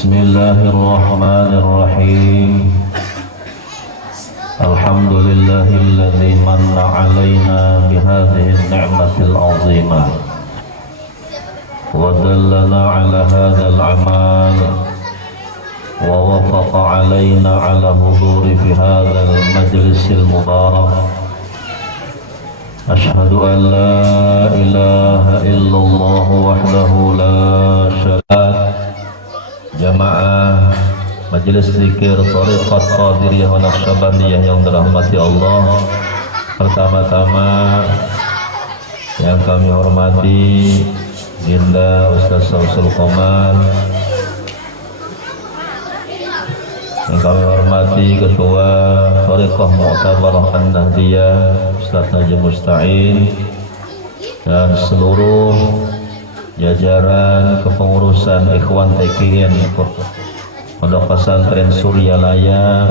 Bismillahirrahmanirrahim. Alhamdulillahilladzi manna 'alaina bihadhihi an-ni'matil 'azimah wa dallana 'ala hadzal 'amal wa wafaqa 'alaina 'ala huduri fi hadzal majlisil mubarak. Ashhadu an la ilaha illallah wahdahu la syarika jamaah Majelis Zikir Thariqat Qadiriyah wa Naqsyabandiyah yang dirahmati Allah. Pertama-tama yang kami hormati Dinda Ustaz Samsul Qoman, yang kami hormati Ketua Thariqah Mu'tabarah An-Nahdiyah Ustaz Najib Musta'in, dan seluruh jajaran kepengurusan Ikhwan TKN Pondok Pesantren Suryalaya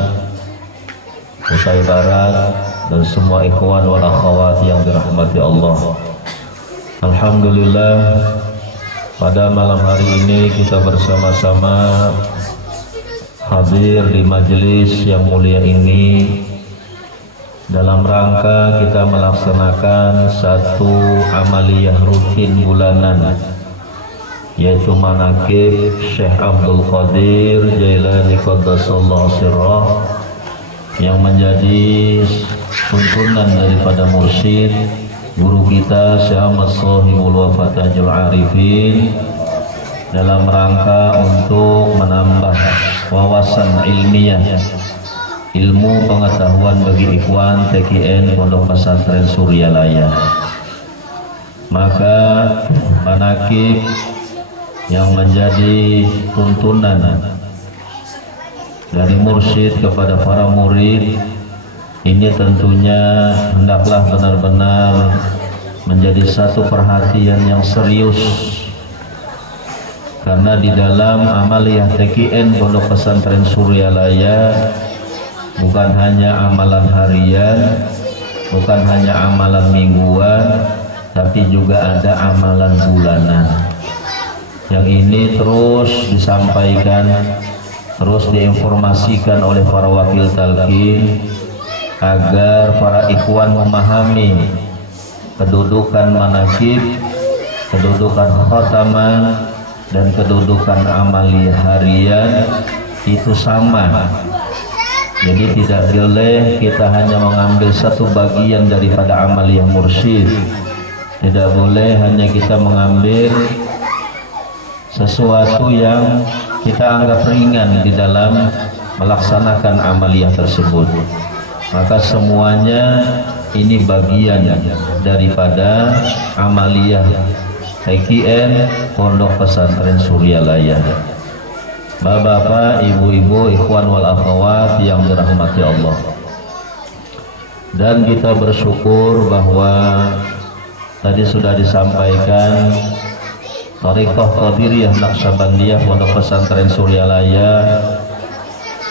Kutai Barat, dan semua ikhwan wal akhwat yang dirahmati Allah. Alhamdulillah, pada malam hari ini kita bersama-sama hadir di majelis yang mulia ini dalam rangka kita melaksanakan satu amaliyah rutin bulanan, yaitu manaqib Syekh Abdul Qadir Jailani Qaddasallahu sirrah, yang menjadi tuntunan daripada mursyid guru kita Syekh Ahmad Shahibul Wafatajul Arifin, dalam rangka untuk menambah wawasan ilmiah, ilmu pengetahuan bagi ikhwan TKN Pondok Pesantren Suryalaya. Maka manaqib yang menjadi tuntunan dari mursyid kepada para murid ini tentunya hendaklah benar-benar menjadi satu perhatian yang serius, karena di dalam amaliyah TKN Pondok Pesantren Suryalaya bukan hanya amalan harian, bukan hanya amalan mingguan, tapi juga ada amalan bulanan. Yang ini terus disampaikan, terus diinformasikan oleh para wakil talqin, agar para ikhwan memahami kedudukan manaqib, kedudukan khataman, dan kedudukan amaliyah harian itu sama. Jadi tidak boleh kita hanya mengambil satu bagian daripada amaliyah mursyid, tidak boleh hanya kita mengambil sesuatu yang kita anggap ringan di dalam melaksanakan amaliyah tersebut. Maka semuanya ini bagian daripada amaliyah TKN Pondok Pesantren Suryalaya. Bapak-bapak, ibu-ibu, ikhwan wal akhwat yang dirahmati Allah, dan kita bersyukur bahwa tadi sudah disampaikan Thariqah Qadiriyah Naqsyabandiyah Pondok Pesantren Suryalaya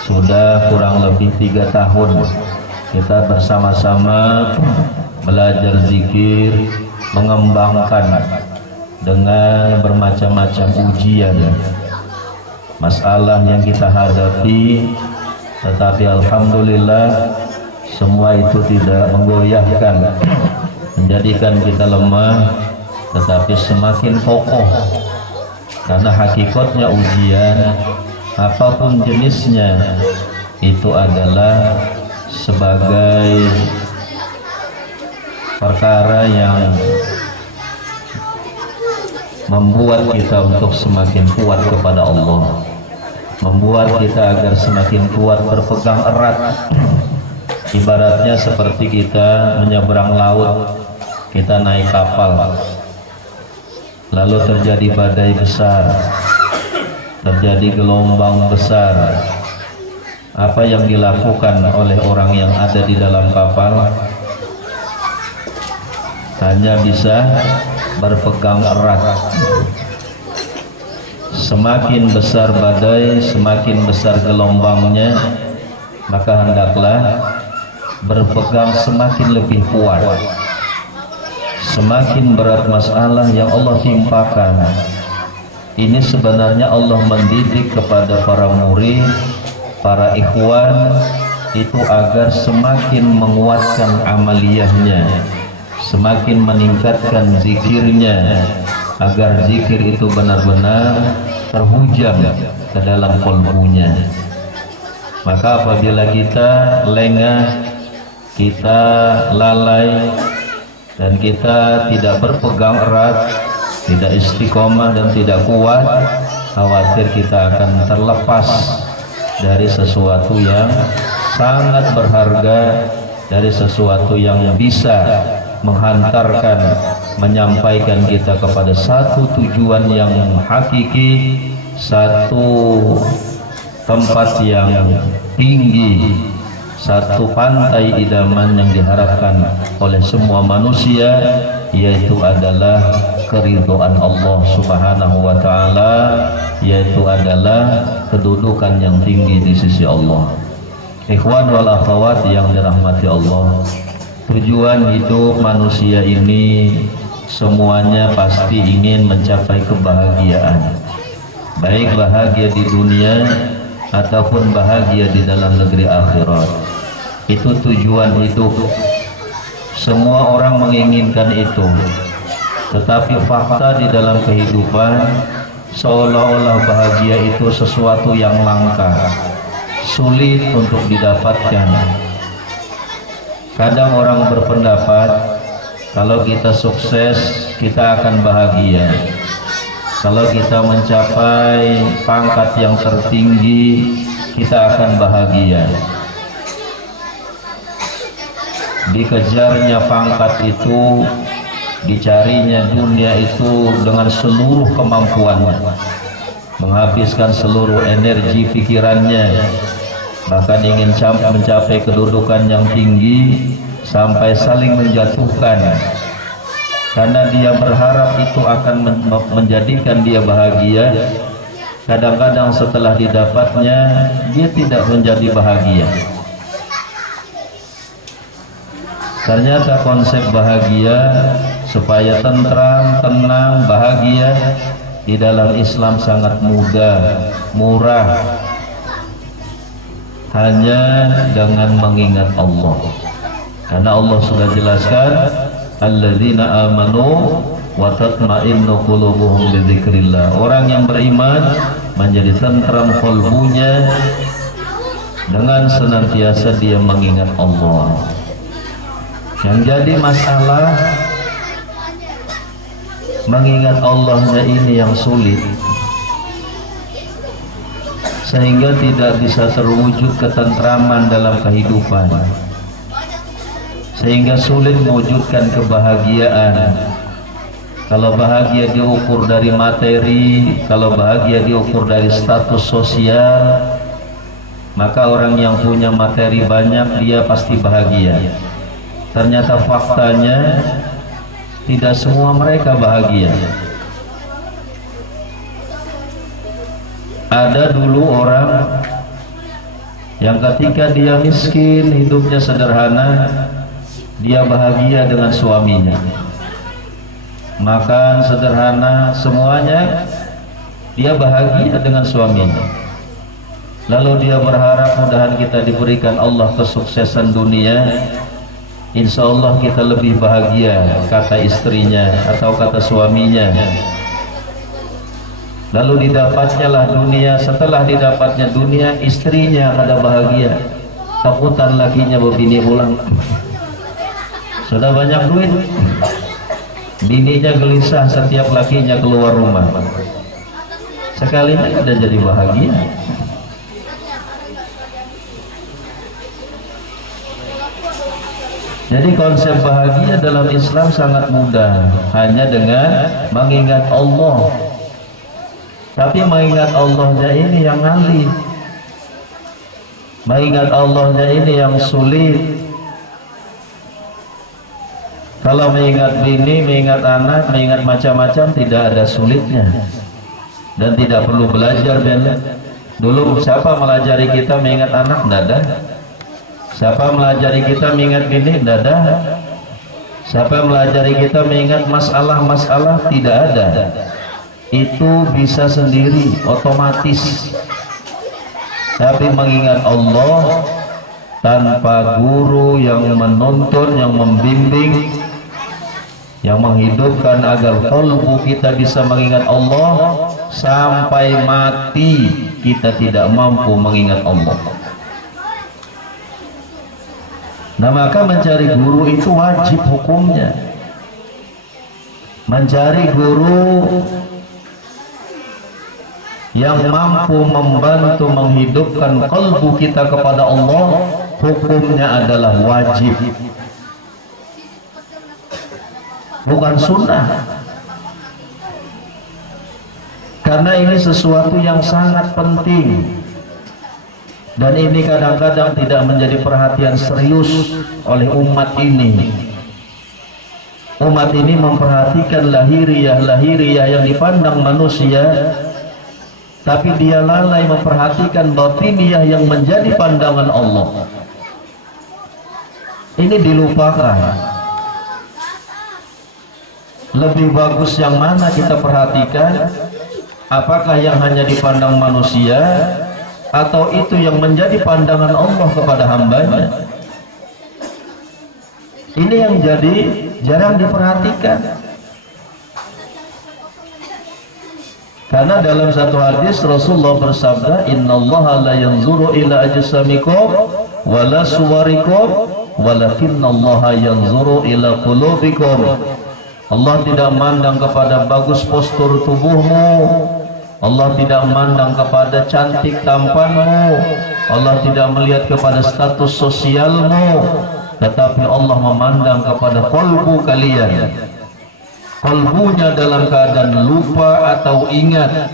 sudah kurang lebih 3 tahun kita bersama-sama belajar zikir, mengembangkan dengan bermacam-macam ujian, masalah yang kita hadapi, tetapi alhamdulillah semua itu tidak menggoyahkan, menjadikan kita lemah, tetapi semakin kokoh. Karena hakikatnya ujian apapun jenisnya itu adalah sebagai perkara yang membuat kita untuk semakin kuat kepada Allah, membuat kita agar semakin kuat berpegang erat. Ibaratnya seperti kita menyeberang laut, kita naik kapal, lalu terjadi badai besar, terjadi gelombang besar. Apa yang dilakukan oleh orang yang ada di dalam kapal? Hanya bisa berpegang erat. Semakin besar badai, semakin besar gelombangnya, maka hendaklah berpegang semakin lebih kuat. Semakin berat masalah yang Allah timpakan, ini sebenarnya Allah mendidik kepada para murid, para ikhwan itu agar semakin menguatkan amaliyahnya, semakin meningkatkan zikirnya, agar zikir itu benar-benar terhujam ke dalam qalbunya. Maka apabila kita lengah, kita lalai, dan kita tidak berpegang erat, tidak istiqomah dan tidak kuat, khawatir kita akan terlepas dari sesuatu yang sangat berharga, dari sesuatu yang bisa menghantarkan, menyampaikan kita kepada satu tujuan yang hakiki, satu tempat yang tinggi, satu pantai idaman yang diharapkan oleh semua manusia, yaitu adalah keridhaan Allah Subhanahu wa taala, yaitu adalah kedudukan yang tinggi di sisi Allah. Ikhwan wal akhwat yang dirahmati Allah, tujuan hidup manusia ini semuanya pasti ingin mencapai kebahagiaan, baik bahagia di dunia ataupun bahagia di dalam negeri akhirat. Itu tujuan hidup. Semua orang menginginkan itu, tetapi fakta di dalam kehidupan seolah-olah bahagia itu sesuatu yang langka, sulit untuk didapatkan. Kadang orang berpendapat kalau kita sukses kita akan bahagia, kalau kita mencapai pangkat yang tertinggi kita akan bahagia. Dikejarnya pangkat itu, dicarinya dunia itu dengan seluruh kemampuannya, menghabiskan seluruh energi pikirannya, bahkan ingin mencapai kedudukan yang tinggi sampai saling menjatuhkan, karena dia berharap itu akan menjadikan dia bahagia. Kadang-kadang setelah didapatnya dia tidak menjadi bahagia. Ternyata konsep bahagia, supaya tentram, tenang, bahagia di dalam Islam sangat mudah, murah, hanya dengan mengingat Allah. Karena Allah sudah jelaskan, alladzina amanu wa tatma'innu qulubuhum bi dzikrillah. Orang yang beriman menjadi tentram qalbunya dengan senantiasa dia mengingat Allah. Yang jadi masalah, mengingat Allahnya ini yang sulit, sehingga tidak bisa terwujud ketentraman dalam kehidupan, sehingga sulit mewujudkan kebahagiaan. Kalau bahagia diukur dari materi, kalau bahagia diukur dari status sosial, maka orang yang punya materi banyak dia pasti bahagia. Ternyata faktanya tidak semua mereka bahagia. Ada dulu orang yang ketika dia miskin, hidupnya sederhana, dia bahagia dengan suaminya, makan sederhana, semuanya dia bahagia dengan suaminya. Lalu dia berharap mudahan kita diberikan Allah kesuksesan dunia, insya Allah kita lebih bahagia, kata istrinya atau kata suaminya. Lalu didapatnya lah dunia. Setelah didapatnya dunia, istrinya kada bahagia, takutan lakinya bini pulang. Sudah banyak duit, bininya gelisah setiap lakinya keluar rumah. Sekalinya kada jadi bahagia. Jadi konsep bahagia dalam Islam sangat mudah, hanya dengan mengingat Allah. Tapi mengingat Allahnya ini yang ngali, mengingat Allahnya ini yang sulit. Kalau mengingat bini, mengingat anak, mengingat macam-macam tidak ada sulitnya, dan tidak perlu belajar. Dulu siapa melajari kita mengingat anak? Tidak ada. Siapa melajari kita mengingat bini? Tidak ada. Siapa melajari kita mengingat masalah-masalah? Tidak ada. itu bisa sendiri, otomatis. Tapi mengingat Allah tanpa guru yang menuntun, yang membimbing, yang menghidupkan agar kalbu kita bisa mengingat Allah, sampai mati kita tidak mampu mengingat Allah. Nah, maka mencari guru itu wajib hukumnya. Mencari guru yang mampu membantu menghidupkan kalbu kita kepada Allah, hukumnya adalah wajib, bukan sunnah. Karena ini sesuatu yang sangat penting, dan ini kadang-kadang tidak menjadi perhatian serius oleh umat ini. Umat ini memperhatikan lahiriah yang dipandang manusia, tapi dia lalai memperhatikan batiniah yang menjadi pandangan Allah. Ini dilupakan. Lebih bagus yang mana kita perhatikan? Apakah yang hanya dipandang manusia, atau itu yang menjadi pandangan Allah kepada hambanya? Ini yang jadi jarang diperhatikan. Karena dalam satu hadis Rasulullah bersabda, innallaha la yanzuru ila ajsamikum wala suwarikum walakinnallaha yanzuru ila qulubikum. Allah tidak memandang kepada bagus postur tubuhmu, Allah tidak memandang kepada cantik tampanmu, Allah tidak melihat kepada status sosialmu, tetapi Allah memandang kepada kalbu kalian. Kalbunya dalam keadaan lupa atau ingat.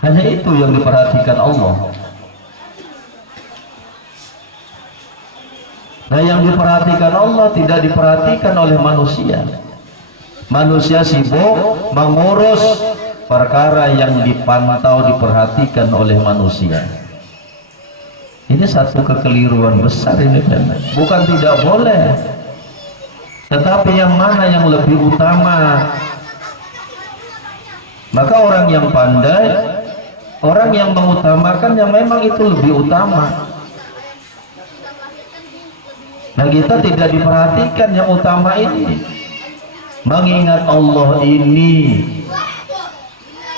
Hanya itu yang diperhatikan Allah. Nah, yang diperhatikan Allah tidak diperhatikan oleh manusia. Manusia sibuk mengurus perkara yang dipantau, diperhatikan oleh manusia. Ini satu kekeliruan besar ini, bukan tidak boleh, tetapi yang mana yang lebih utama? Maka orang yang pandai, orang yang mengutamakan yang memang itu lebih utama. Nah, kita tidak diperhatikan yang utama ini. Mengingat Allah ini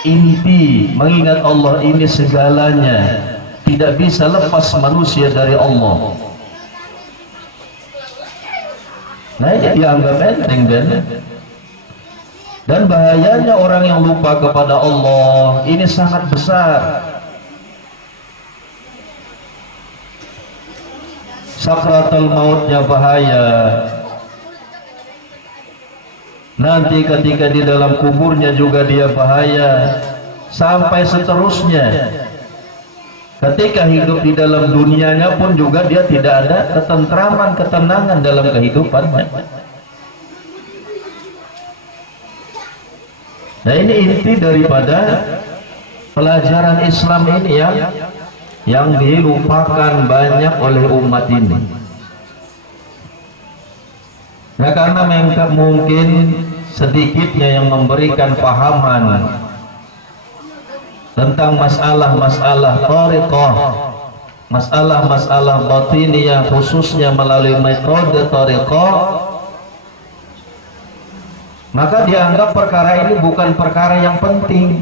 inti, mengingat Allah ini segalanya. Tidak bisa lepas manusia dari Allah. Nah, ini dianggap enteng, dan bahayanya orang yang lupa kepada Allah ini sangat besar. Sakratul mautnya bahaya. Nanti ketika di dalam kuburnya juga dia bahaya, sampai seterusnya. Ketika hidup di dalam dunianya pun juga dia tidak ada ketentraman, ketenangan dalam kehidupannya. Nah, ini inti daripada pelajaran Islam ini yang dilupakan banyak oleh umat ini. Nah, karena mungkin sedikitnya yang memberikan pahaman tentang masalah-masalah thariqah, masalah-masalah batiniyah, khususnya melalui metode thariqah, maka dianggap perkara ini bukan perkara yang penting.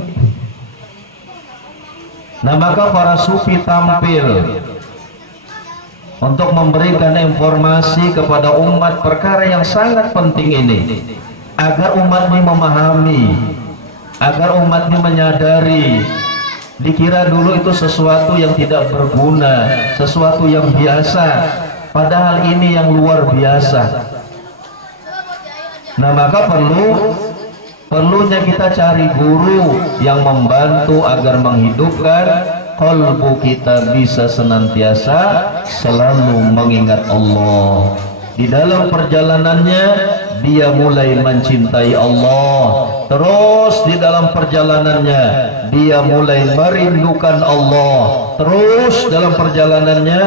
Nah, maka para sufi tampil untuk memberikan informasi kepada umat perkara yang sangat penting ini, agar umat ini memahami, agar umat ini menyadari. Dikira dulu itu sesuatu yang tidak berguna, sesuatu yang biasa, padahal ini yang luar biasa. Nah, maka perlunya kita cari guru yang membantu agar menghidupkan kalbu kita bisa senantiasa selalu mengingat Allah. Di dalam perjalanannya dia mulai mencintai Allah, terus di dalam perjalanannya dia mulai merindukan Allah, terus dalam perjalanannya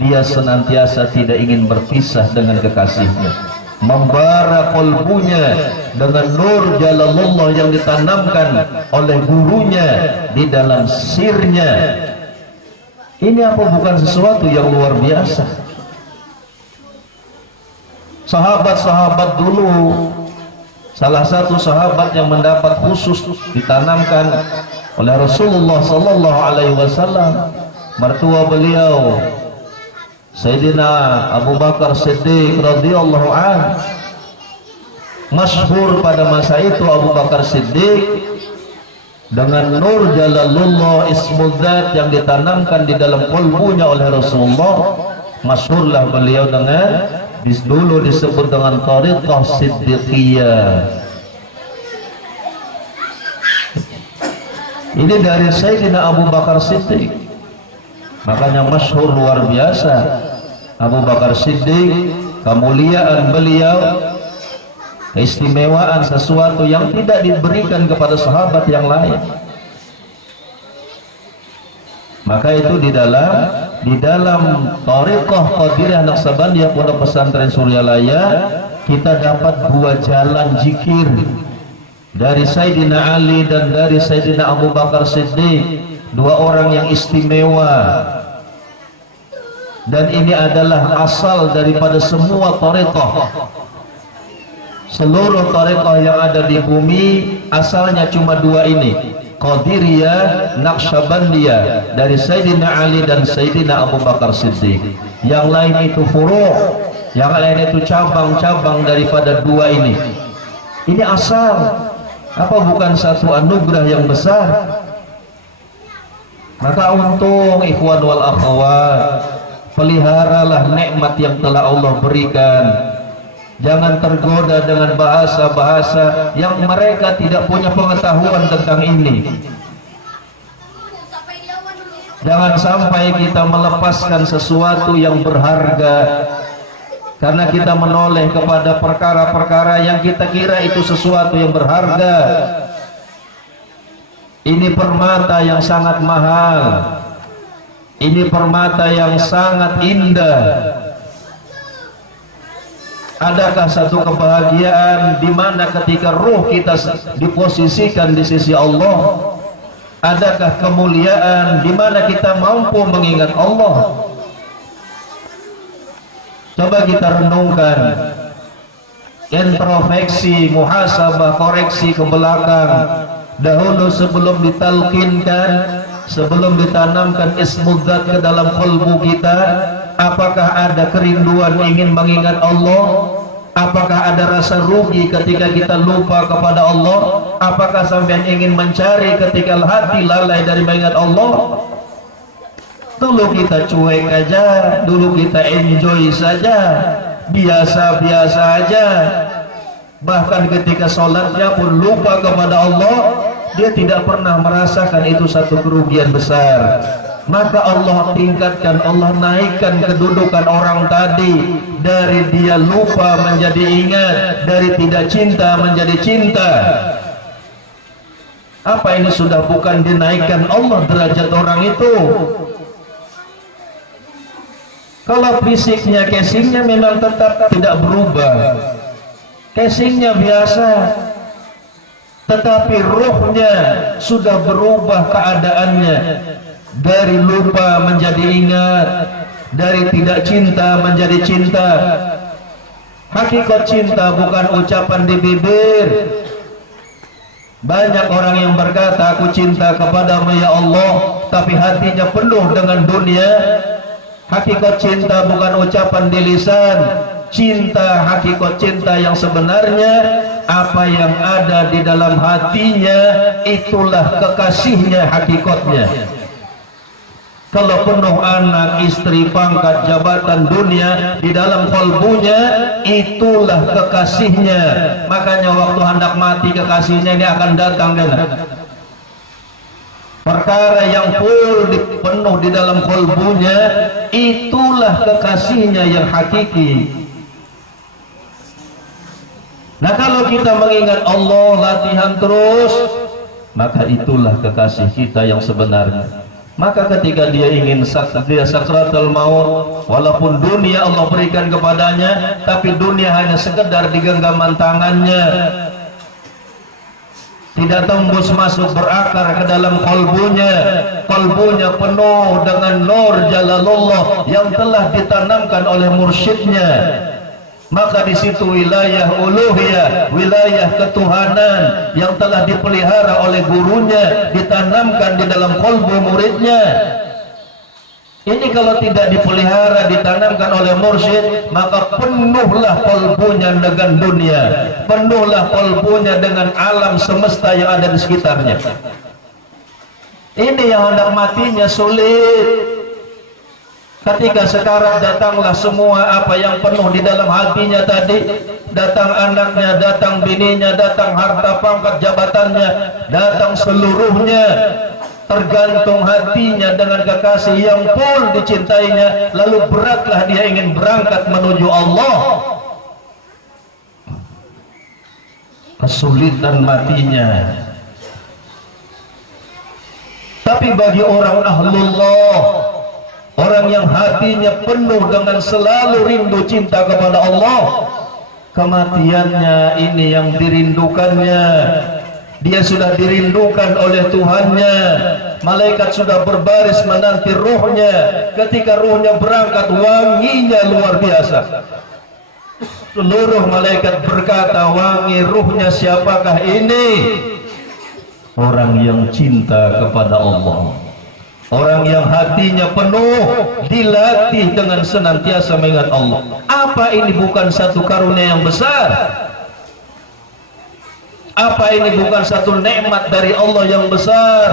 dia senantiasa tidak ingin berpisah dengan kekasihnya. membara kolbunya dengan nur jalalullah yang ditanamkan oleh gurunya di dalam sirnya. Ini apa bukan sesuatu yang luar biasa? Sahabat-sahabat dulu, salah satu sahabat yang mendapat khusus ditanamkan oleh Rasulullah sallallahu alaihi wasallam, mertua beliau Sayyidina Abu Bakar Siddiq radhiyallahu an. Masyhur pada masa itu Abu Bakar Siddiq dengan nur jalalullah ismudzat yang ditanamkan di dalam qalbunya oleh Rasulullah. Masyhurlah beliau dengan dulu disebut dengan tariqah siddiqiyah. Ini dari Sayyidina Abu Bakar Siddiq, makanya masyhur luar biasa Abu Bakar Siddiq, kemuliaan beliau, keistimewaan sesuatu yang tidak diberikan kepada sahabat yang lain. Maka itu di dalam Thariqah Qadiriyah Naqsabandiyah Pondok Pesantren Suryalaya kita dapat dua jalan zikir dari Sayyidina Ali dan dari Sayyidina Abu Bakar Siddiq, dua orang yang istimewa. Dan ini adalah asal daripada semua thariqah. Seluruh thariqah yang ada di bumi asalnya cuma dua ini, Qadiriyah Naqsabandiyah, dari Sayyidina Ali dan Sayyidina Abu Bakar Siddiq. Yang lain itu furu', yang lain itu cabang-cabang daripada dua ini. Ini asal. Apa bukan satu anugerah yang besar? Maka untung ikhwan wal akhwat, peliharalah nikmat yang telah Allah berikan. Jangan tergoda dengan bahasa-bahasa yang mereka tidak punya pengetahuan tentang ini. Jangan sampai kita melepaskan sesuatu yang berharga karena kita menoleh kepada perkara-perkara yang kita kira itu sesuatu yang berharga. Ini permata yang sangat mahal, ini permata yang sangat indah. Adakah satu kebahagiaan di mana ketika ruh kita diposisikan di sisi Allah? Adakah kemuliaan di mana kita mampu mengingat Allah? Coba kita renungkan, introspeksi, muhasabah, koreksi ke belakang. Dahulu sebelum ditalqinkan, sebelum ditanamkan ismudzat ke dalam qalbu kita, apakah ada kerinduan ingin mengingat Allah? Apakah ada rasa rugi ketika kita lupa kepada Allah? Apakah sampai ingin mencari ketika hati lalai dari mengingat Allah? Dulu kita cuek aja, dulu kita enjoy saja, biasa-biasa aja. Bahkan ketika sholatnya pun lupa kepada Allah, dia tidak pernah merasakan itu satu kerugian besar. Maka Allah tingkatkan, Allah naikkan kedudukan orang tadi, dari dia lupa menjadi ingat, dari tidak cinta menjadi cinta. Apa ini sudah bukan dinaikkan Allah derajat orang itu? Kalau fisiknya, casingnya memang tetap tidak berubah, casingnya biasa, tetapi ruhnya sudah berubah keadaannya, dari lupa menjadi ingat, dari tidak cinta menjadi cinta. Hakikat cinta bukan ucapan di bibir. Banyak orang yang berkata aku cinta kepadamu ya Allah, tapi hatinya penuh dengan dunia. Hakikat cinta bukan ucapan di lisan. Cinta, hakikat cinta yang sebenarnya, apa yang ada di dalam hatinya, itulah kekasihnya hakikatnya. Kalau penuh anak, istri, pangkat, jabatan, dunia di dalam kalbunya, itulah kekasihnya. Makanya waktu hendak mati kekasihnya ini akan datang kan? Perkara yang penuh di dalam kalbunya, itulah kekasihnya yang hakiki. Nah kalau kita mengingat Allah, latihan terus, maka itulah kekasih kita yang sebenarnya. Maka ketika dia ingin dia sakratul maut, walaupun dunia Allah berikan kepadanya, tapi dunia hanya sekedar di genggaman tangannya, tidak tembus masuk berakar ke dalam kalbunya. Kalbunya penuh dengan nur jalalullah yang telah ditanamkan oleh mursyidnya. Maka di situ wilayah uluhiyah, wilayah ketuhanan yang telah dipelihara oleh gurunya ditanamkan di dalam kalbu muridnya. Ini kalau tidak dipelihara, ditanamkan oleh mursyid, maka penuhlah kalbunya dengan dunia, penuhlah kalbunya dengan alam semesta yang ada di sekitarnya. Ini yang hendak matinya sulit. Ketika sekarat datanglah semua apa yang penuh di dalam hatinya tadi. Datang anaknya, datang bininya, datang harta pangkat jabatannya, datang seluruhnya. Tergantung hatinya dengan kekasih yang pun dicintainya. Lalu beratlah dia ingin berangkat menuju Allah. Kesulitan matinya. Tapi bagi orang ahlullah, orang yang hatinya penuh dengan selalu rindu cinta kepada Allah, kematiannya ini yang dirindukannya. Dia sudah dirindukan oleh Tuhannya. Malaikat sudah berbaris menanti ruhnya. Ketika ruhnya berangkat, wanginya luar biasa. Seluruh malaikat berkata, wangi ruhnya siapakah ini? Orang yang cinta kepada Allah, orang yang hatinya penuh, dilatih dengan senantiasa mengingat Allah. Apa ini bukan satu karunia yang besar? Apa ini bukan satu nikmat dari Allah yang besar?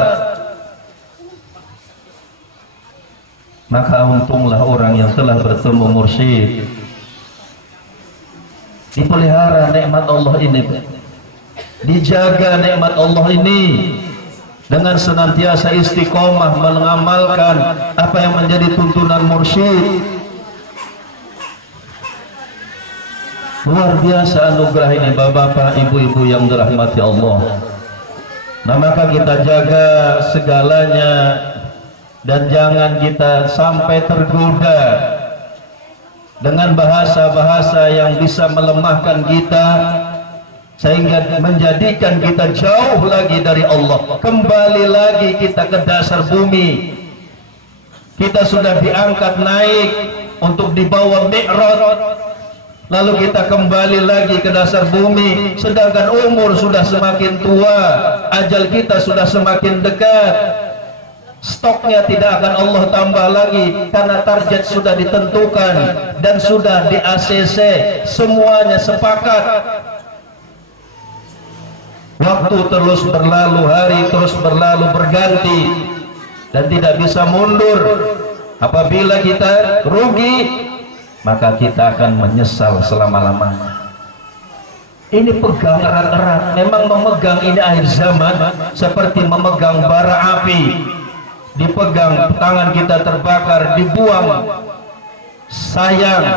Maka untunglah orang yang telah bertemu mursyid. Dipelihara nikmat Allah ini, dijaga nikmat Allah ini dengan senantiasa istiqomah mengamalkan apa yang menjadi tuntunan mursyid. Luar biasa anugerah ini bapak-bapak, ibu-ibu yang dirahmati Allah. Nah, maka kita jaga segalanya dan jangan kita sampai tergoda dengan bahasa-bahasa yang bisa melemahkan kita sehingga menjadikan kita jauh lagi dari Allah. Kembali lagi kita ke dasar bumi. Kita sudah diangkat naik untuk dibawa mi'raj, lalu kita kembali lagi ke dasar bumi, sedangkan umur sudah semakin tua, ajal kita sudah semakin dekat. Stoknya tidak akan Allah tambah lagi karena target sudah ditentukan dan sudah di ACC, semuanya sepakat. Waktu terus berlalu, hari terus berlalu berganti dan tidak bisa mundur. Apabila kita rugi, maka kita akan menyesal selama-lamanya. Ini pegang erat-erat. Memang memegang ini akhir zaman seperti memegang bara api. Dipegang, tangan kita terbakar, dibuang, sayang.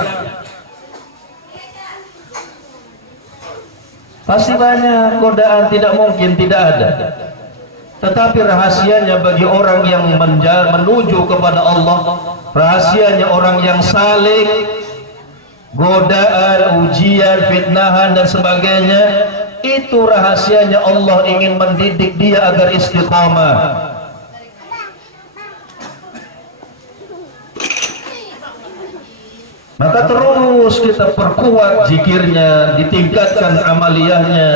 Pasti banyak godaan, tidak mungkin tidak ada. Tetapi rahasianya bagi orang yang menuju kepada Allah, rahasianya orang yang saleh, godaan, ujian, fitnahan dan sebagainya, itu rahasianya Allah ingin mendidik dia agar istiqamah. Maka terus kita perkuat zikirnya, ditingkatkan amaliyahnya.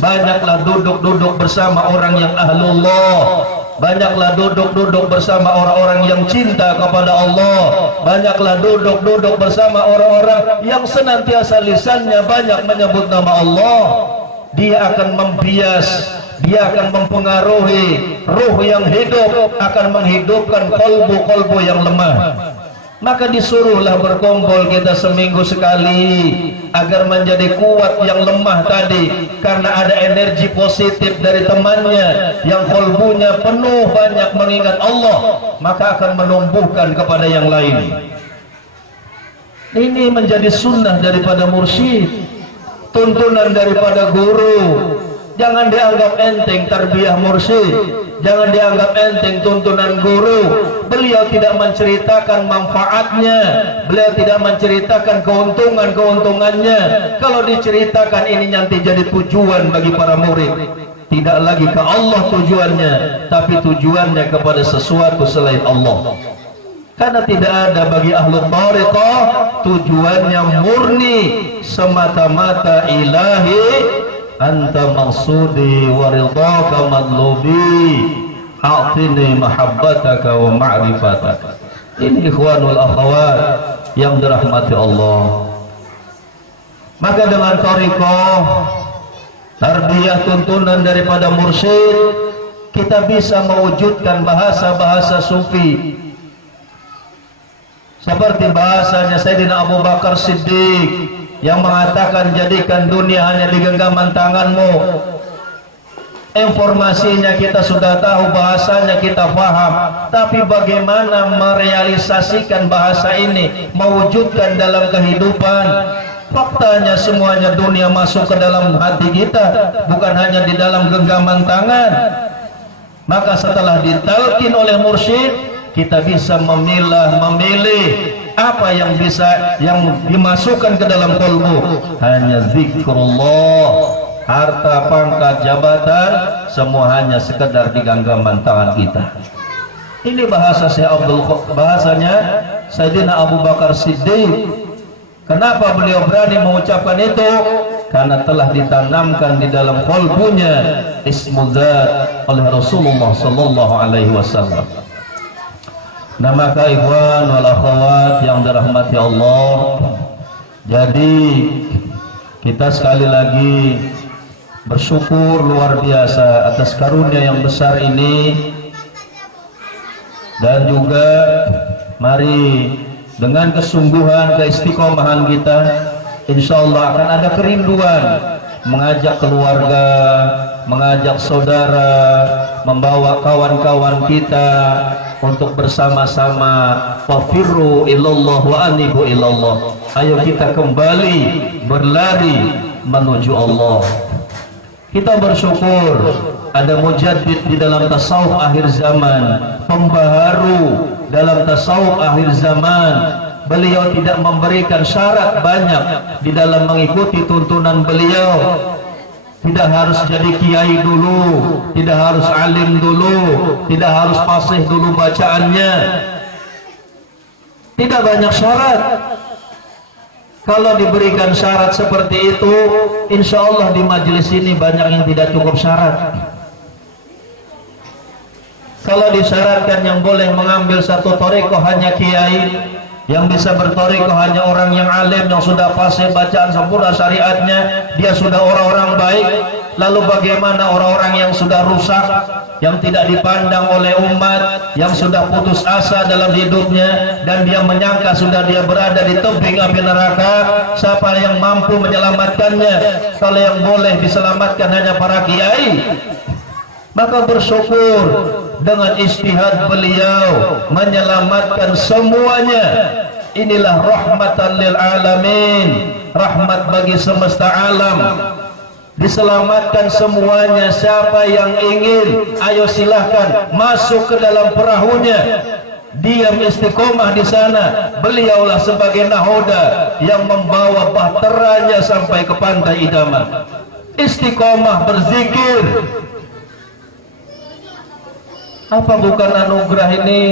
Banyaklah duduk-duduk bersama orang yang ahlullah. Banyaklah duduk-duduk bersama orang-orang yang cinta kepada Allah. Banyaklah duduk-duduk bersama orang-orang yang senantiasa lisannya banyak menyebut nama Allah. Dia akan membias, dia akan mempengaruhi ruh yang hidup, akan menghidupkan kolbu-kolbu yang lemah. Maka disuruhlah berkumpul kita seminggu sekali agar menjadi kuat yang lemah tadi, karena ada energi positif dari temannya yang kolbunya penuh banyak mengingat Allah, maka akan menumbuhkan kepada yang lain. Ini menjadi sunnah daripada mursyid, tuntunan daripada guru. Jangan dianggap enteng tarbiyah mursyid, jangan dianggap enteng tuntunan guru. Beliau tidak menceritakan manfaatnya, beliau tidak menceritakan keuntungannya. Kalau diceritakan ini nanti jadi tujuan bagi para murid. Tidak lagi ke Allah tujuannya, tapi tujuannya kepada sesuatu selain Allah. Karena tidak ada bagi ahlul thariqah tujuannya murni semata-mata ilahi. Anta maksudi wa ridhaka madlubi, a'tini mahabbataka wa ma'rifataka. Ini ikhwanul akhwat yang dirahmati Allah. Maka dengan thariqah, tarbiyah tuntunan daripada mursyid, kita bisa mewujudkan bahasa-bahasa sufi. Seperti bahasanya Sayyidina Abu Bakar Siddiq yang mengatakan, jadikan dunia hanya di genggaman tanganmu. Informasinya kita sudah tahu, bahasanya kita paham, tapi bagaimana merealisasikan bahasa ini, mewujudkan dalam kehidupan? Faktanya semuanya dunia masuk ke dalam hati kita, bukan hanya di dalam genggaman tangan. Maka setelah ditalkin oleh mursyid, kita bisa memilih apa yang dimasukkan ke dalam kalbu. Hanya zikrullah, harta, pangkat, jabatan, semua hanya sekedar di genggaman tangan kita. Ini bahasanya Sayyidina Abu Bakar Siddiq. Kenapa beliau berani mengucapkan itu? Karena telah ditanamkan di dalam kalbunya ismudzat oleh Rasulullah sallallahu alaihi wasallam. Nah, maka ikhwan wal akhwat yang dirahmati Allah, jadi kita sekali lagi bersyukur luar biasa atas karunia yang besar ini, dan juga mari dengan kesungguhan, keistiqomahan kita, insya Allah akan ada kerinduan mengajak keluarga, mengajak saudara, membawa kawan-kawan kita untuk bersama-sama wafirru ilallah wa anibu ilallah. Ayo kita kembali berlari menuju Allah. Kita bersyukur ada mujaddid di dalam tasawuf akhir zaman, pembaharu dalam tasawuf akhir zaman. Beliau tidak memberikan syarat banyak di dalam mengikuti tuntunan beliau. Tidak harus jadi kiai dulu, tidak harus alim dulu, tidak harus fasih dulu bacaannya. Tidak banyak syarat. Kalau diberikan syarat seperti itu, insya Allah di majelis ini banyak yang tidak cukup syarat. Kalau disyaratkan yang boleh mengambil satu thariqah hanya kiai, yang bisa berthariqah hanya orang yang alim, yang sudah fasih bacaan sempurna syariatnya, dia sudah orang-orang baik. Lalu bagaimana orang-orang yang sudah rusak, yang tidak dipandang oleh umat, yang sudah putus asa dalam hidupnya, dan dia menyangka sudah dia berada di tebing api neraka? Siapa yang mampu menyelamatkannya? Kalau yang boleh diselamatkan hanya para kiai. Maka bersyukur dengan istihad beliau menyelamatkan semuanya. Inilah rahmatan lil alamin, rahmat bagi semesta alam. Diselamatkan semuanya. Siapa yang ingin, ayo silahkan masuk ke dalam perahunya, diam istiqomah di sana. Beliaulah sebagai nahoda yang membawa bahteranya sampai ke pantai idaman. Istiqomah berzikir. Apa bukan anugerah ini?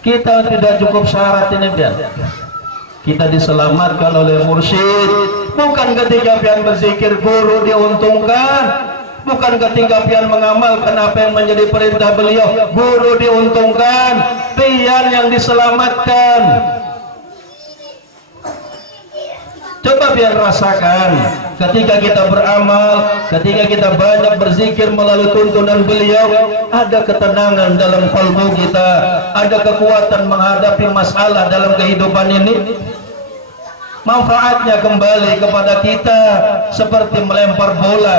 Kita tidak cukup syarat ini, biar kita diselamatkan oleh mursyid. Bukan ketika pian berzikir guru diuntungkan, bukan ketika pian mengamalkan apa yang menjadi perintah beliau guru diuntungkan, pian yang diselamatkan. Coba biar rasakan ketika kita beramal, ketika kita banyak berzikir melalui tuntunan beliau, ada ketenangan dalam kalbu kita, ada kekuatan menghadapi masalah dalam kehidupan ini. Manfaatnya kembali kepada kita seperti melempar bola,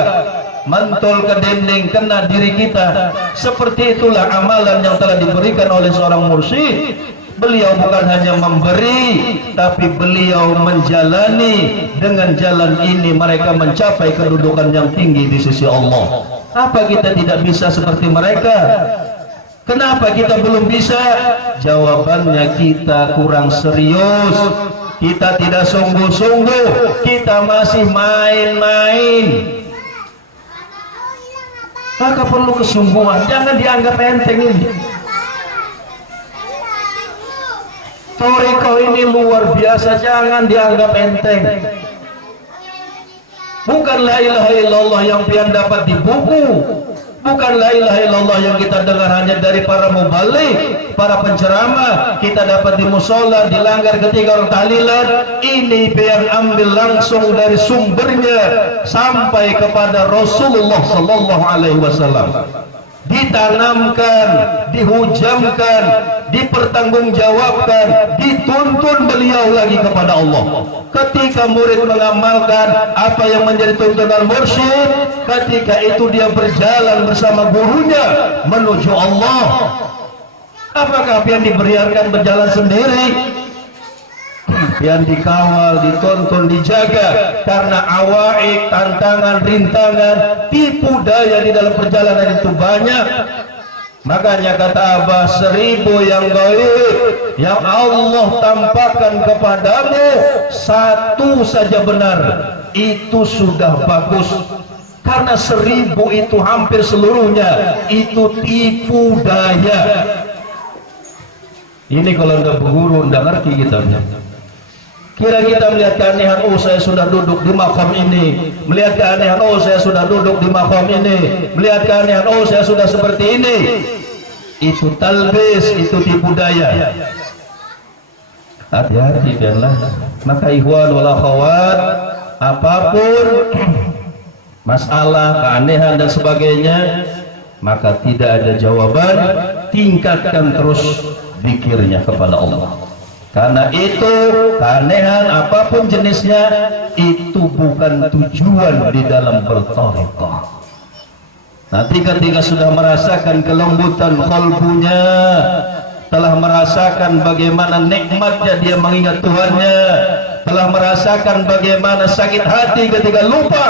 mantul ke dinding, kena diri kita. Seperti itulah amalan yang telah diberikan oleh seorang mursyid. Beliau bukan hanya memberi, tapi beliau menjalani. Dengan jalan ini mereka mencapai kedudukan yang tinggi di sisi Allah. Apa kita tidak bisa seperti mereka? Kenapa kita belum bisa? Jawabannya kita kurang serius, kita tidak sungguh-sungguh, kita masih main-main. Maka perlu kesungguhan, jangan dianggap enteng ini. Thariqah ini luar biasa, jangan dianggap enteng. Bukan la ilaha illallah yang pian dapat di buku, bukan la ilaha illallah yang kita dengar hanya dari para mubaligh, para penceramah, kita dapat di musola, dilanggar ketika orang tahlilan. Ini pian ambil langsung dari sumbernya sampai kepada Rasulullah sallallahu alaihi wasallam. Ditanamkan, dihujamkan, dipertanggungjawabkan, dituntun beliau lagi kepada Allah. Ketika murid mengamalkan apa yang menjadi tuntunan mursyid, ketika itu dia berjalan bersama gurunya menuju Allah. Apakah yang dibiarkan berjalan sendiri? Yang dikawal, dituntun, dijaga, karena awaik, tantangan, rintangan, tipu daya di dalam perjalanan itu banyak. Makanya kata Abah, 1000 yang gaib yang Allah tampakkan kepadamu, 1 saja benar, itu sudah bagus. Karena 1000 itu hampir seluruhnya itu tipu daya. Ini kalau ndak berguru ndak ngerti kita. Kira kita melihat keanehan, oh saya sudah duduk di makam ini. Melihat keanehan, oh saya sudah duduk di makam ini. Melihat keanehan, oh saya sudah seperti ini. Itu talbis, itu tipu daya. Hati-hati biarlah. Maka ikhwan wal akhwat, apapun masalah, keanehan dan sebagainya, maka tidak ada jawaban, tingkatkan terus zikirnya kepada Allah. Karena itu keanehan apapun jenisnya itu bukan tujuan di dalam berthariqah. Nanti ketika sudah merasakan kelembutan kalbunya, telah merasakan bagaimana nikmatnya dia mengingat Tuhannya, telah merasakan bagaimana sakit hati ketika lupa,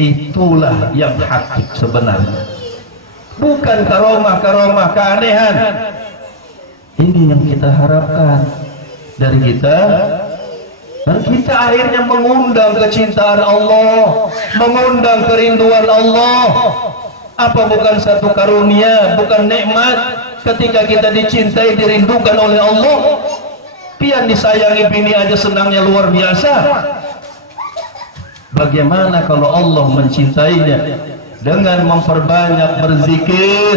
itulah yang hakik sebenarnya. Bukan karomah-karomah keanehan. Ini yang kita harapkan dari kita, dan kita akhirnya mengundang kecintaan Allah, mengundang kerinduan Allah. Apa bukan satu karunia, bukan nikmat ketika kita dicintai, dirindukan oleh Allah? Pian disayangi bini aja senangnya luar biasa. Bagaimana kalau Allah mencintainya? Dengan memperbanyak berzikir,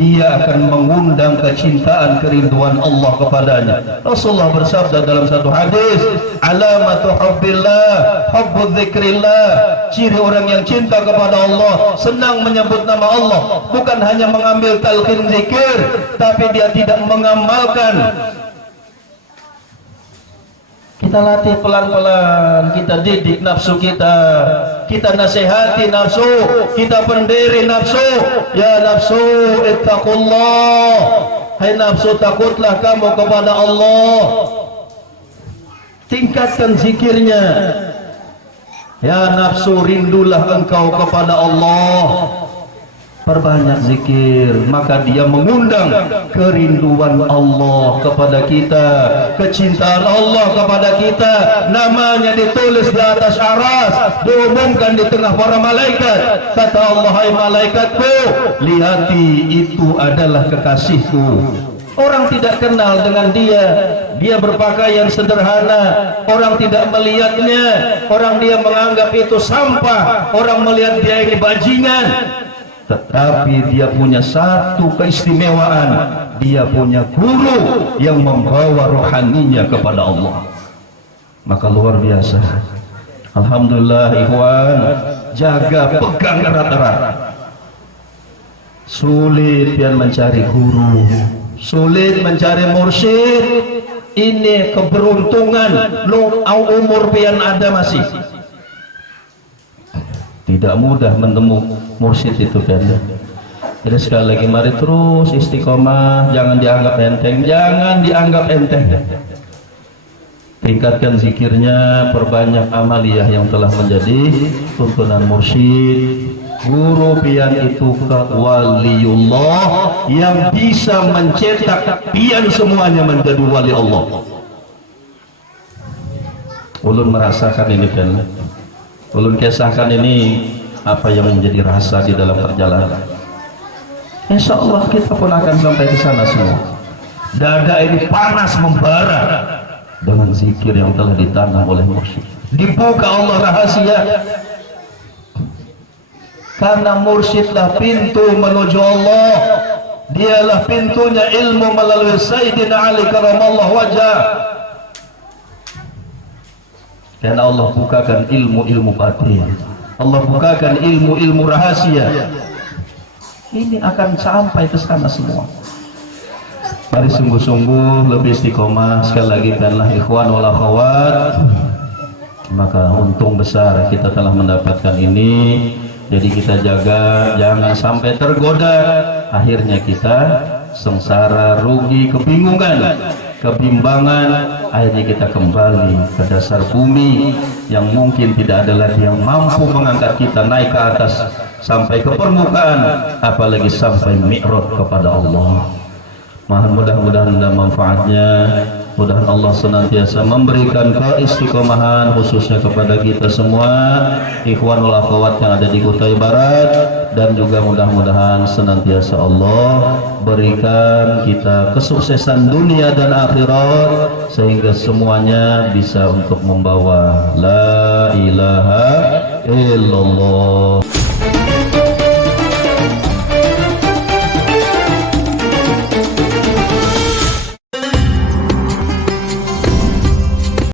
dia akan mengundang kecintaan, kerinduan Allah kepadanya. Rasulullah bersabda dalam satu hadis, alamatu hubbillah hubbuz zikrillah. Ciri orang yang cinta kepada Allah, senang menyebut nama Allah, bukan hanya mengambil talqin zikir, tapi dia tidak mengamalkan. Kita latih pelan-pelan, kita didik nafsu kita nasihati nafsu, kita pendiri nafsu. Ya nafsu ittaqullah, hai nafsu takutlah kamu kepada Allah. Tingkatkan zikirnya. Ya nafsu rindulah engkau kepada Allah. Perbanyak zikir, maka dia mengundang kerinduan Allah kepada kita, kecintaan Allah kepada kita. Namanya ditulis di atas aras, diumumkan di tengah para malaikat. Kata Allah, hai malaikatku, lihati itu adalah kekasihku. Orang tidak kenal dengan dia, dia berpakaian sederhana, orang tidak melihatnya, orang dia menganggap itu sampah, orang melihat dia ini bajingan. Tetapi dia punya satu keistimewaan, dia punya guru yang membawa rohaninya kepada Allah. Maka luar biasa. Alhamdulillah ikhwan, jaga, pegang erat-erat. Sulit yang mencari guru, sulit mencari mursyid. Ini keberuntungan, umur pian ada masih. Tidak mudah menemukan mursyid itu kan. Jadi sekali lagi mari terus istiqomah, jangan dianggap enteng, jangan dianggap enteng. Tingkatkan zikirnya, perbanyak amaliyah yang telah menjadi tuntunan mursyid. Guru pian itu waliullah yang bisa mencetak pian semuanya menjadi wali Allah. Ulun merasakan ini kan, ulun kisahkan ini apa yang menjadi rasa di dalam perjalanan. Insya Allah kita pun akan sampai ke sana semua. Dada ini panas membara dengan zikir yang telah ditanam oleh mursyid. Dibuka Allah rahasia, karena mursyidlah pintu menuju Allah. Dialah pintunya ilmu melalui Sayyidina Ali karamallahu wajah. Dan Allah bukakan ilmu-ilmu batin, Allah bukakan ilmu-ilmu rahasia. Ini akan sampai ke sana semua. Mari sungguh-sungguh lebih istiqomah. Sekali lagi kanlah ikhwan wal akhwat, maka untung besar kita telah mendapatkan ini. Jadi kita jaga jangan sampai tergoda, akhirnya kita sengsara, rugi, kebingungan, kebimbangan, akhirnya kita kembali ke dasar bumi yang mungkin tidak ada lagi yang mampu mengangkat kita naik ke atas sampai ke permukaan, apalagi sampai mi'raj kepada Allah. Mudah-mudahan ada manfaatnya. Mudah-mudahan Allah senantiasa memberikan keistiqomahan khususnya kepada kita semua ikhwanul akhwat yang ada di Kutai Barat, dan juga mudah-mudahan senantiasa Allah berikan kita kesuksesan dunia dan akhirat sehingga semuanya bisa untuk membawa la ilaha illallah.